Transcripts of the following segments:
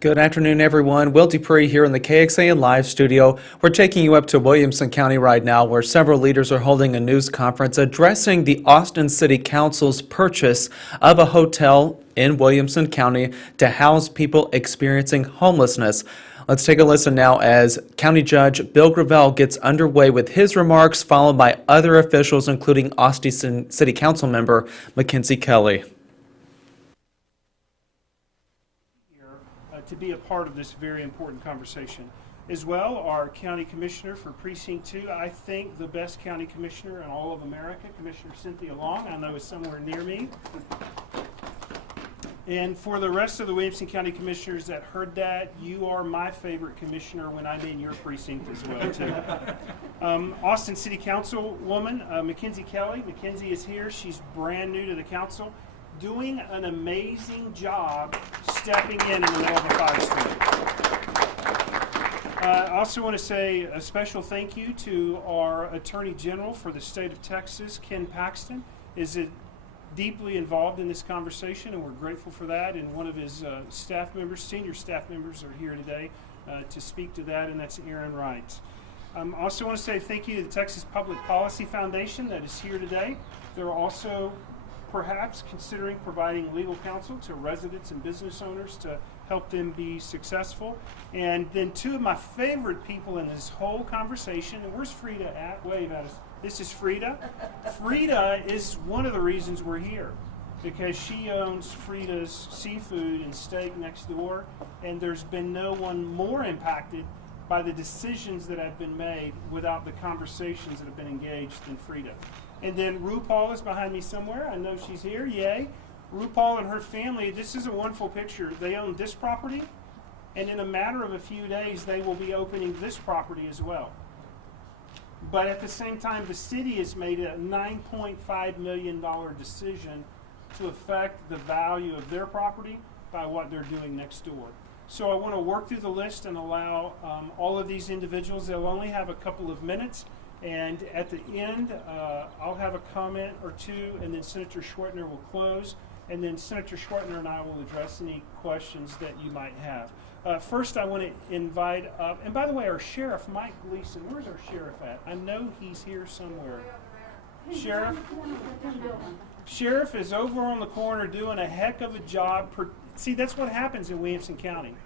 Good afternoon, everyone. Will Dupree here in the KXAN Live studio. We're taking you up to Williamson County right now, where several leaders are holding a news conference addressing the Austin City Council's purchase of a hotel in Williamson County to house people experiencing homelessness. Let's take a listen now as County Judge Bill Gravel gets underway with his remarks, followed by other officials, including Austin City Council member Mackenzie Kelly. To be a part of this very important conversation. As well, our county commissioner for Precinct 2, I think the best county commissioner in all of America, Commissioner Cynthia Long, I know is somewhere near me. And for the rest of the Williamson County commissioners that heard that, you are my favorite commissioner when I'm in your precinct as well, too. Austin City Councilwoman Mackenzie Kelly. Mackenzie is here. She's brand new to the council, doing an amazing job stepping in the middle of a firestorm. I also want to say a special thank you to our Attorney General for the state of Texas, Ken Paxton, is deeply involved in this conversation, and we're grateful for that. And one of his staff members, senior staff members, are here today to speak to that, and that's Aaron Wright. I also want to say thank you to the Texas Public Policy Foundation that is here today. They're also perhaps considering providing legal counsel to residents and business owners to help them be successful. And then two of my favorite people in this whole conversation, and where's Frida at? Wave at us. This is Frida. Frida is one of the reasons we're here, because she owns Frida's Seafood and Steak next door, and there's been no one more impacted by the decisions that have been made without the conversations that have been engaged than Frida. And then RuPaul is behind me somewhere. I know she's here. Yay. RuPaul and her family, this is a wonderful picture. They own this property, and in a matter of a few days, they will be opening this property as well. But at the same time, the city has made a $9.5 million decision to affect the value of their property by what they're doing next door. So I want to work through the list and allow all of these individuals, they'll only have a couple of minutes. And at the end, I'll have a comment or two, and then Senator Schwertner will close, and then Senator Schwertner and I will address any questions that you might have. First, I want to invite up, and by the way, our Sheriff, Mike Gleason, where's our Sheriff at? I know he's here somewhere. Sheriff is over on the corner doing a heck of a job. See, that's what happens in Williamson County.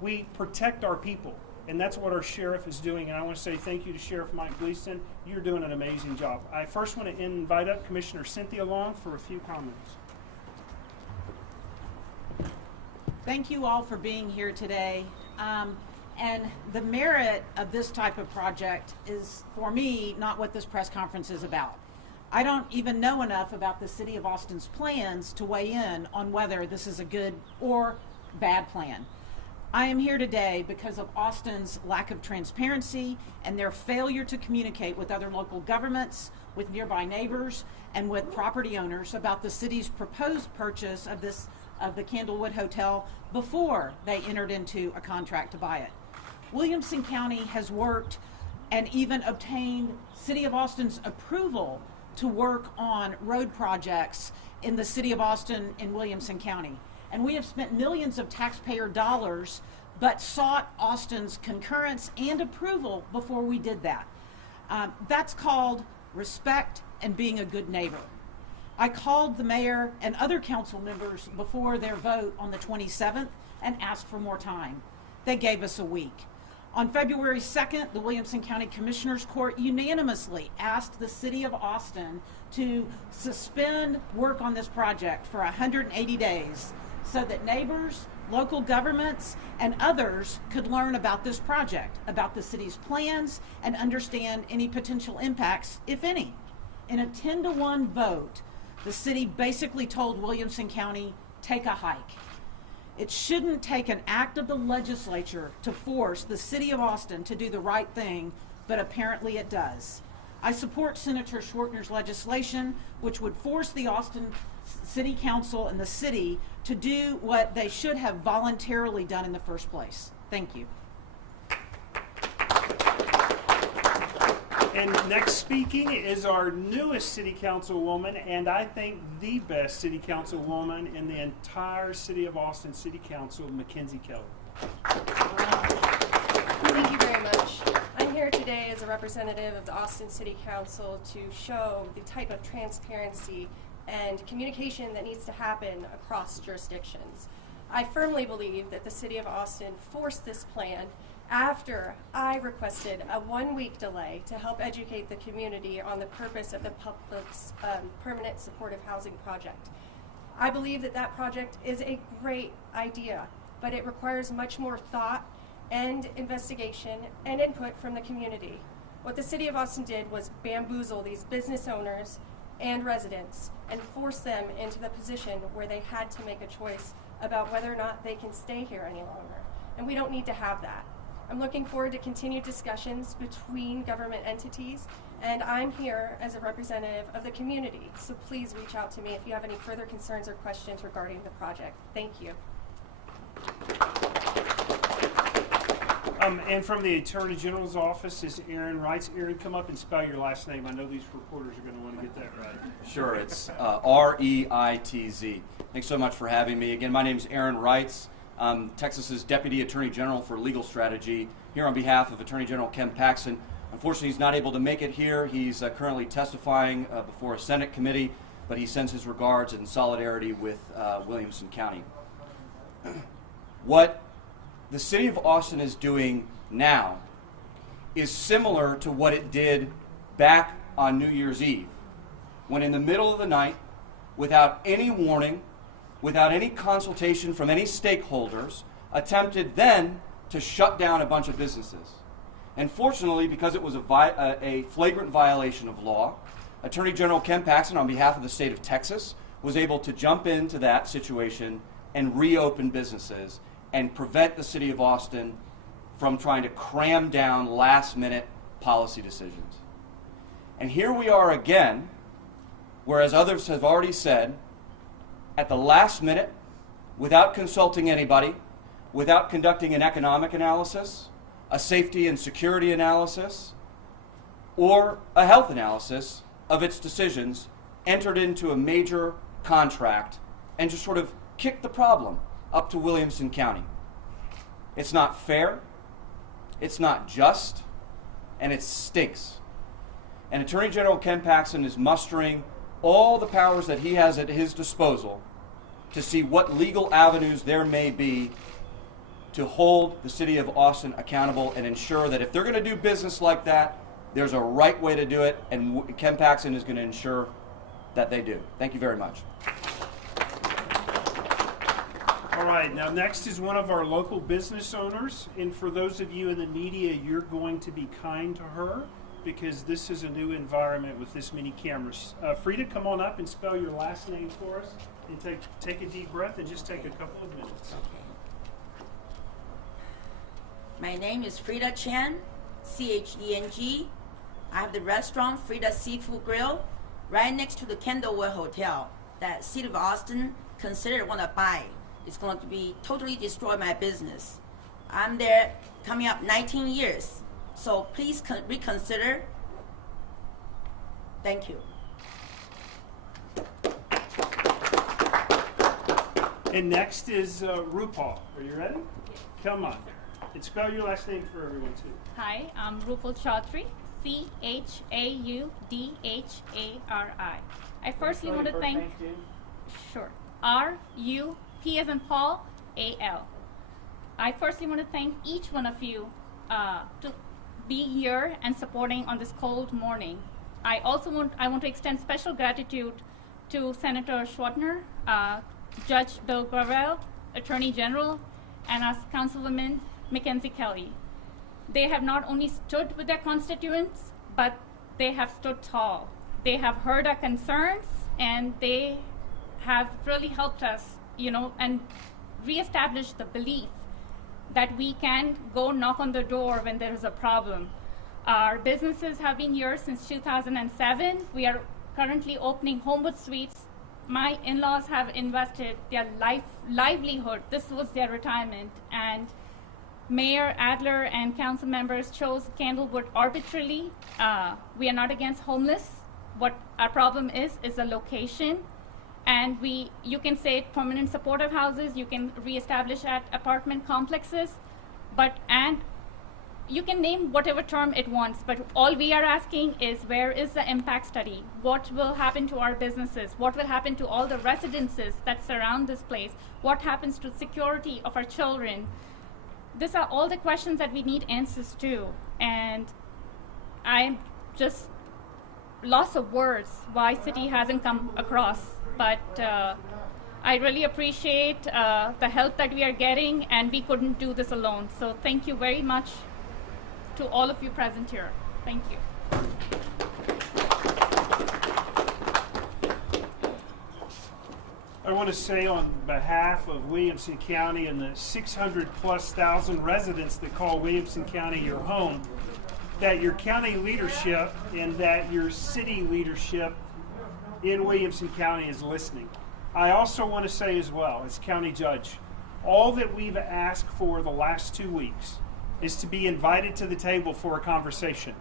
We protect our people. And that's what our sheriff is doing. And I want to say thank you to Sheriff Mike Gleason. You're doing an amazing job. I first want to invite up Commissioner Cynthia Long for a few comments. Thank you all for being here today. And the merit of this type of project is, for me, not what this press conference is about. I don't even know enough about the City of Austin's plans to weigh in on whether this is a good or bad plan. I am here today because of Austin's lack of transparency and their failure to communicate with other local governments, with nearby neighbors, and with property owners about the city's proposed purchase of the Candlewood Hotel before they entered into a contract to buy it. Williamson County has worked and even obtained City of Austin's approval to work on road projects in the City of Austin in Williamson County. And we have spent millions of taxpayer dollars, but sought Austin's concurrence and approval before we did that. That's called respect and being a good neighbor. I called the mayor and other council members before their vote on the 27th and asked for more time. They gave us a week. On February 2nd, the Williamson County Commissioners Court unanimously asked the City of Austin to suspend work on this project for 180 days so that neighbors, local governments, and others could learn about this project, about the city's plans, and understand any potential impacts, if any. In a 10-to-1 vote, the city basically told Williamson County, take a hike. It shouldn't take an act of the legislature to force the City of Austin to do the right thing, but apparently it does. I support Senator Schwertner's legislation, which would force the Austin City Council and the city to do what they should have voluntarily done in the first place. Thank you. And next speaking is our newest City Councilwoman, and I think the best City Councilwoman in the entire City of Austin City Council, Mackenzie Kelly. Thank you very much. I'm here today as a representative of the Austin City Council to show the type of transparency and communication that needs to happen across jurisdictions. I firmly believe that the City of Austin forced this plan after I requested a 1-week delay to help educate the community on the purpose of the public's permanent supportive housing project. I believe that that project is a great idea, but it requires much more thought and investigation and input from the community. What the City of Austin did was bamboozle these business owners and residents and force them into the position where they had to make a choice about whether or not they can stay here any longer. And we don't need to have that. I'm looking forward to continued discussions between government entities, and I'm here as a representative of the community. So please reach out to me if you have any further concerns or questions regarding the project. Thank you. And from the Attorney General's office is Aaron Wrights. Aaron, come up and spell your last name. I know these reporters are going to want to get that right. Sure, it's R-E-I-T-Z. Thanks so much for having me. Again, my name is Aaron Wrights. Texas's Deputy Attorney General for Legal Strategy, here on behalf of Attorney General Ken Paxton. Unfortunately, he's not able to make it here. He's currently testifying before a Senate committee, but he sends his regards in solidarity with Williamson County. What the City of Austin is doing now is similar to what it did back on New Year's Eve, when in the middle of the night, without any warning, without any consultation from any stakeholders, attempted then to shut down a bunch of businesses. And fortunately, because it was a flagrant violation of law, Attorney General Ken Paxton, on behalf of the state of Texas, was able to jump into that situation and reopen businesses and prevent the City of Austin from trying to cram down last-minute policy decisions. And here we are again, whereas others have already said, at the last minute, without consulting anybody, without conducting an economic analysis, a safety and security analysis, or a health analysis of its decisions, entered into a major contract and just sort of kicked the problem up to Williamson County. It's not fair, it's not just, and it stinks. And Attorney General Ken Paxton is mustering all the powers that he has at his disposal to see what legal avenues there may be to hold the City of Austin accountable and ensure that if they're going to do business like that, there's a right way to do it, and Ken Paxton is going to ensure that they do. Thank you very much. All right, now next is one of our local business owners, and for those of you in the media, you're going to be kind to her because this is a new environment with this many cameras. Frida, come on up and spell your last name for us, and take a deep breath and just take a couple of minutes. My name is Frida Chen, C-H-E-N-G. I have the restaurant Frida Seafood Grill right next to the Candlewood Hotel that City of Austin considered want to buy. It's going to be totally destroy my business. I'm there coming up 19 years, so please reconsider. Thank you. And next is RuPaul. Are you ready? Come on. And spell your last name for everyone, too. Hi, I'm Rupal Chaudhary, C-H-A-U-D-H-A-R-I. I firstly want to thank... Sure. R-U-P as in Paul, A-L. I firstly want to thank each one of you to be here and supporting on this cold morning. I also want to extend special gratitude to Senator Schwartner, Judge Bill Gravel, Attorney General, and us Councilwoman Mackenzie Kelly. They have not only stood with their constituents, but they have stood tall. They have heard our concerns, and they have really helped us, and reestablish the belief that we can go knock on the door when there is a problem. Our businesses have been here since 2007. We are currently opening Homewood Suites. My in-laws have invested their livelihood. This was their retirement, and Mayor Adler and council members chose Candlewood arbitrarily. We are not against homeless. What our problem is the location. And you can say permanent supportive houses, you can reestablish at apartment complexes, and you can name whatever term it wants, but all we are asking is, where is the impact study? What will happen to our businesses? What will happen to all the residences that surround this place? What happens to security of our children? These are all the questions that we need answers to, and I'm just lost of words why city hasn't come across. But I really appreciate the help that we are getting, and we couldn't do this alone. So thank you very much to all of you present here. Thank you. I want to say on behalf of Williamson County and the 600,000+ residents that call Williamson County your home, that your county leadership and that your city leadership in Williamson County is listening. I also want to say as well, as county judge, all that we've asked for the last 2 weeks is to be invited to the table for a conversation.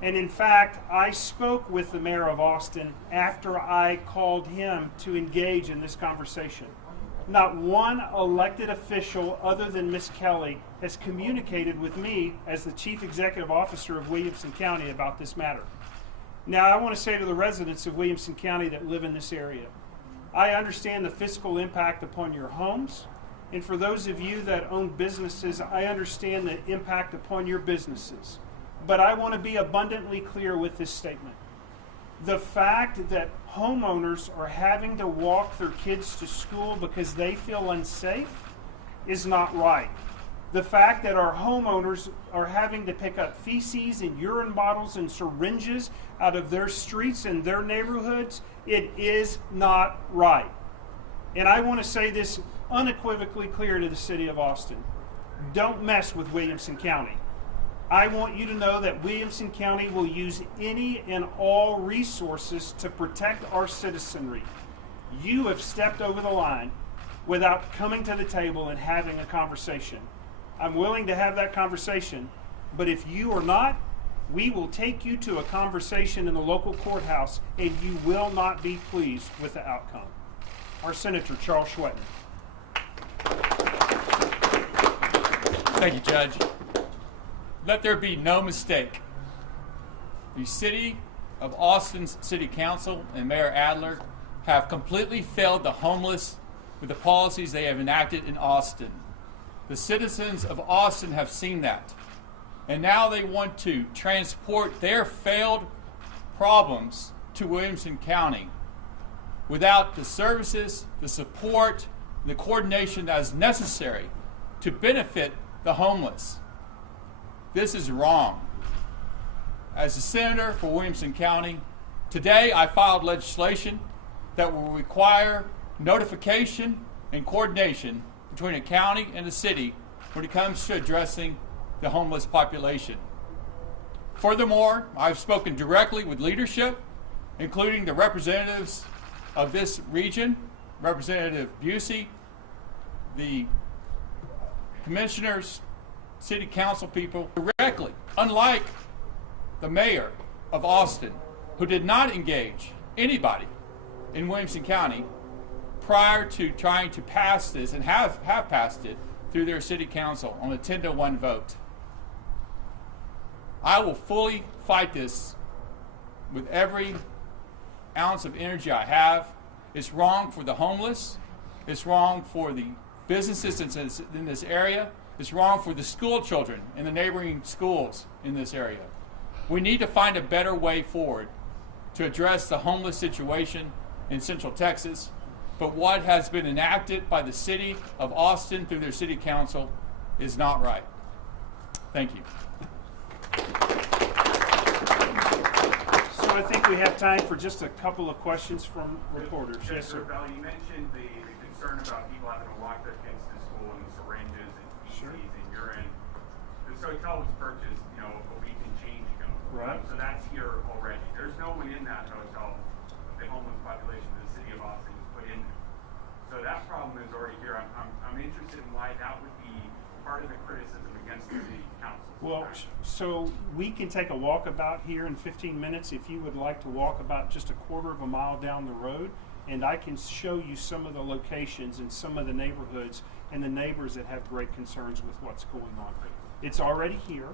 And in fact, I spoke with the mayor of Austin after I called him to engage in this conversation. Not one elected official other than Ms. Kelly has communicated with me as the Chief Executive Officer of Williamson County about this matter. Now, I want to say to the residents of Williamson County that live in this area, I understand the fiscal impact upon your homes, and for those of you that own businesses, I understand the impact upon your businesses. But I want to be abundantly clear with this statement. The fact that homeowners are having to walk their kids to school because they feel unsafe is not right. The fact that our homeowners are having to pick up feces and urine bottles and syringes out of their streets and their neighborhoods, it is not right. And I want to say this unequivocally clear to the city of Austin. Don't mess with Williamson County. I want you to know that Williamson County will use any and all resources to protect our citizenry. You have stepped over the line without coming to the table and having a conversation. I'm willing to have that conversation, but if you are not, we will take you to a conversation in the local courthouse, and you will not be pleased with the outcome. Our Senator, Charles Schwetner. Thank you, Judge. Let there be no mistake. The City of Austin's City Council and Mayor Adler have completely failed the homeless with the policies they have enacted in Austin. The citizens of Austin have seen that. And now they want to transport their failed problems to Williamson County without the services, the support, the coordination that is necessary to benefit the homeless. This is wrong. As a senator for Williamson County, today I filed legislation that will require notification and coordination between a county and a city when it comes to addressing the homeless population. Furthermore, I've spoken directly with leadership, including the representatives of this region, Representative Busey, the commissioners, city council people, directly, unlike the mayor of Austin, who did not engage anybody in Williamson County prior to trying to pass this, and have passed it through their city council on a 10-to-1 vote. I will fully fight this with every ounce of energy I have. It's wrong for the homeless. It's wrong for the businesses in this area. It's wrong for the school children in the neighboring schools in this area. We need to find a better way forward to address the homeless situation in Central Texas. But what has been enacted by the city of Austin through their city council is not right. Thank you. So I think we have time for just a couple of questions from reporters. Yes, sir. Val, you mentioned the concern about people having to walk their kids to school and syringes and feces and urine. This hotel was purchased, a week and change ago. Right. So that's here already. There's no one in that hotel, the homeless population of the city of Austin is put in there. So that problem is already here. I'm interested in why that would be part of the criticism against the city council. Well, so we can take a walkabout here in 15 minutes. If you would like to walk about just a quarter of a mile down the road, and I can show you some of the locations and some of the neighborhoods and the neighbors that have great concerns with what's going on. It's already here,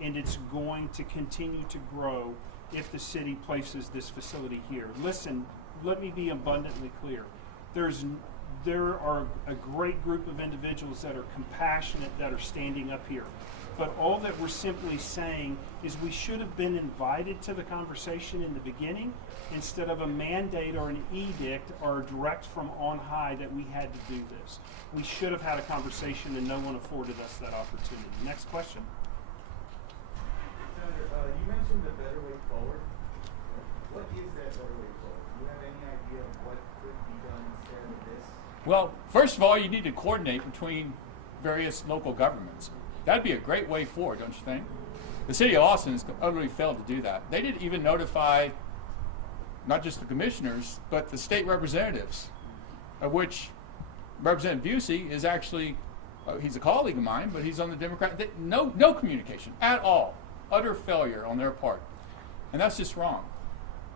and it's going to continue to grow if the city places this facility here. Listen, let me be abundantly clear. There are a great group of individuals that are compassionate, that are standing up here. But all that we're simply saying is we should have been invited to the conversation in the beginning instead of a mandate or an edict or a direct from on high that we had to do this. We should have had a conversation, and no one afforded us that opportunity. Next question. Senator, you mentioned the better way forward. What is that better way forward? Do you have any idea of what could be done instead of this? Well, first of all, you need to coordinate between various local governments. That'd be a great way forward, don't you think? The city of Austin has utterly failed to do that. They didn't even notify not just the commissioners, but the state representatives, of which Representative Busey is actually, he's a colleague of mine, but he's on the Democrat. No communication at all. Utter failure on their part. And that's just wrong.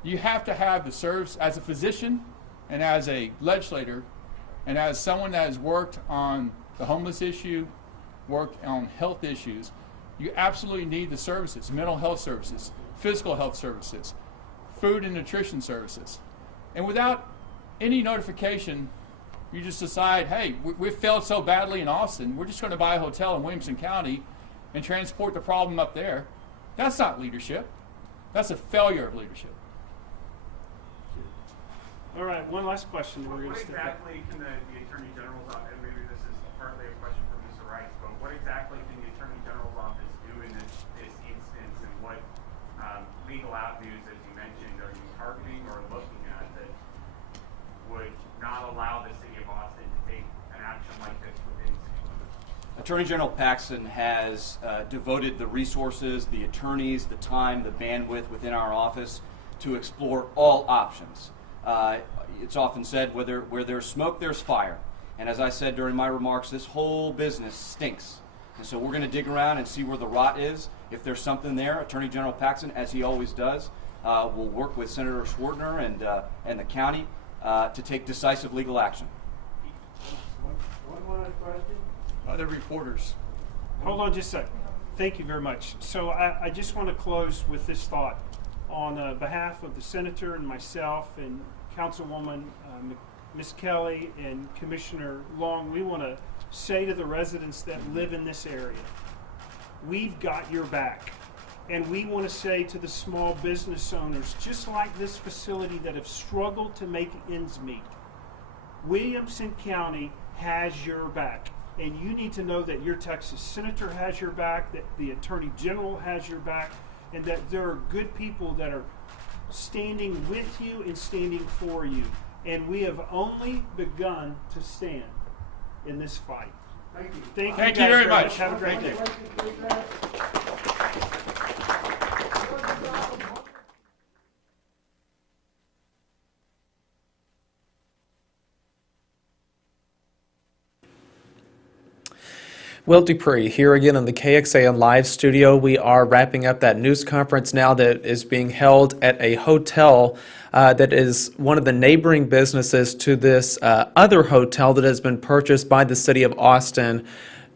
You have to have the serves as a physician and as a legislator and as someone that has worked on the homeless issue, worked on health issues, you absolutely need the services, mental health services, physical health services, food and nutrition services. And without any notification, you just decide, hey, we've failed so badly in Austin, we're just going to buy a hotel in Williamson County and transport the problem up there. That's not leadership. That's a failure of leadership. All right, one last question. What exactly can the Attorney General's office, and maybe this is partly a question for Mr. Rice, but what exactly can the Attorney General's office do in this instance, and what legal avenues, as you mentioned, are you targeting or looking at that would not allow the city of Austin to take an action like this within city limits? Attorney General Paxton has devoted the resources, the attorneys, the time, the bandwidth within our office to explore all options. It's often said, where there's smoke, there's fire. And as I said during my remarks, this whole business stinks. And so we're going to dig around and see where the rot is. If there's something there, Attorney General Paxton, as he always does, will work with Senator Schwartner and the county to take decisive legal action. One last question. Other reporters. Hold on just a second. Thank you very much. So I just want to close with this thought. On behalf of the Senator and myself and Councilwoman Ms. Kelly and Commissioner Long, we want to say to the residents that live in this area, we've got your back. And we want to say to the small business owners, just like this facility that have struggled to make ends meet, Williamson County has your back. And you need to know that your Texas Senator has your back, that the Attorney General has your back, and that there are good people that are standing with you and standing for you. And we have only begun to stand in this fight. Thank you. Thank you you very much. Have a great day. Will Dupree here again in the KXAN Live studio. We are wrapping up that news conference now that is being held at a hotel that is one of the neighboring businesses to this other hotel that has been purchased by the city of Austin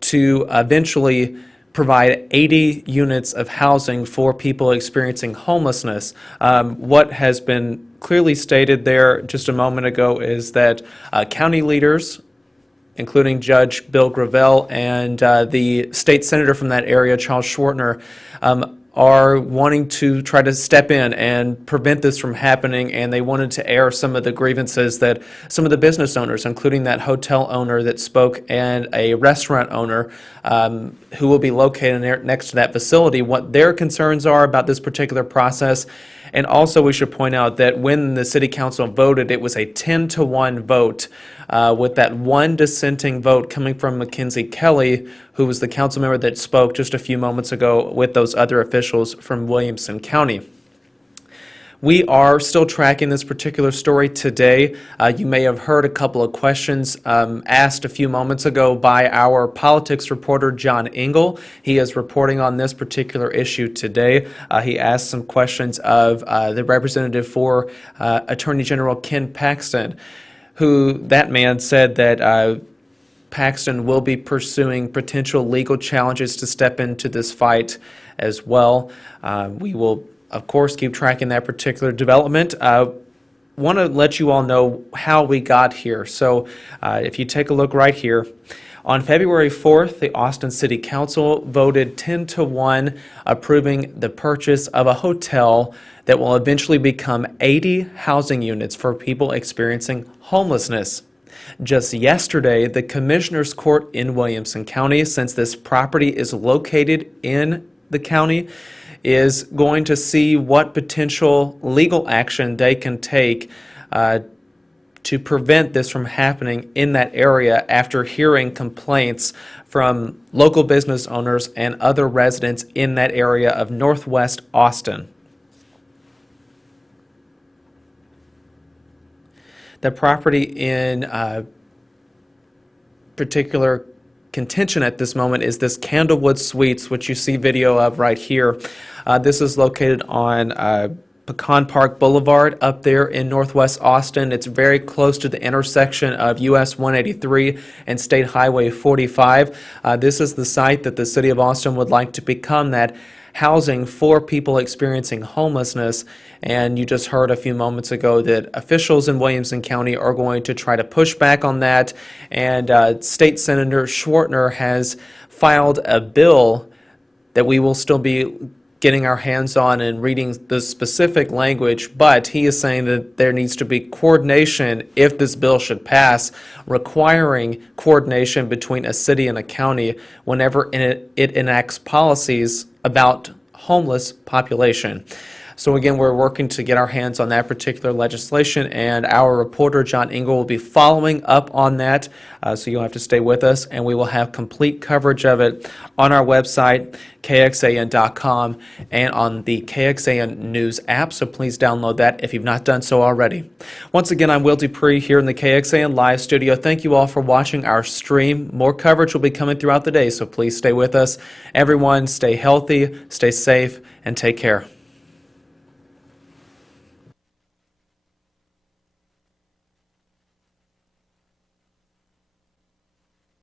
to eventually provide 80 units of housing for people experiencing homelessness. What has been clearly stated there just a moment ago is that county leaders, including Judge Bill Gravel and the state senator from that area, Charles Schwartner, are wanting to try to step in and prevent this from happening, and they wanted to air some of the grievances that some of the business owners, including that hotel owner that spoke and a restaurant owner who will be located next to that facility, what their concerns are about this particular process. And also we should point out that when the city council voted, it was a 10-to-1 vote with that one dissenting vote coming from Mackenzie Kelly, who was the council member that spoke just a few moments ago with those other officials from Williamson County. We are still tracking this particular story today. You may have heard a couple of questions asked a few moments ago by our politics reporter, John Engel. He is reporting on this particular issue today. He asked some questions of the representative for Attorney General Ken Paxton, who that man said that Paxton will be pursuing potential legal challenges to step into this fight as well. We will, of course, keep tracking that particular development. Want to let you all know how we got here. So if you take a look right here, on February 4th, the Austin City Council voted 10-1 approving the purchase of a hotel that will eventually become 80 housing units for people experiencing homelessness. Just yesterday, the Commissioner's Court in Williamson County, since this property is located in the county, is going to see what potential legal action they can take to prevent this from happening in that area after hearing complaints from local business owners and other residents in that area of Northwest Austin. The property in particular contention at this moment is this Candlewood Suites, which you see video of right here. This is located on Pecan Park Boulevard up there in Northwest Austin. It's very close to the intersection of US 183 and State Highway 45. This is the site that the City of Austin would like to become that housing for people experiencing homelessness. And you just heard a few moments ago that officials in Williamson County are going to try to push back on that. And State Senator Schwartner has filed a bill that we will still be getting our hands on and reading the specific language, but he is saying that there needs to be coordination if this bill should pass, requiring coordination between a city and a county whenever it enacts policies about homeless population. So again, we're working to get our hands on that particular legislation, and our reporter, John Engel, will be following up on that, so you'll have to stay with us, and we will have complete coverage of it on our website, kxan.com, and on the KXAN News app, so please download that if you've not done so already. Once again, I'm Will Dupree here in the KXAN Live Studio. Thank you all for watching our stream. More coverage will be coming throughout the day, so please stay with us. Everyone, stay healthy, stay safe, and take care.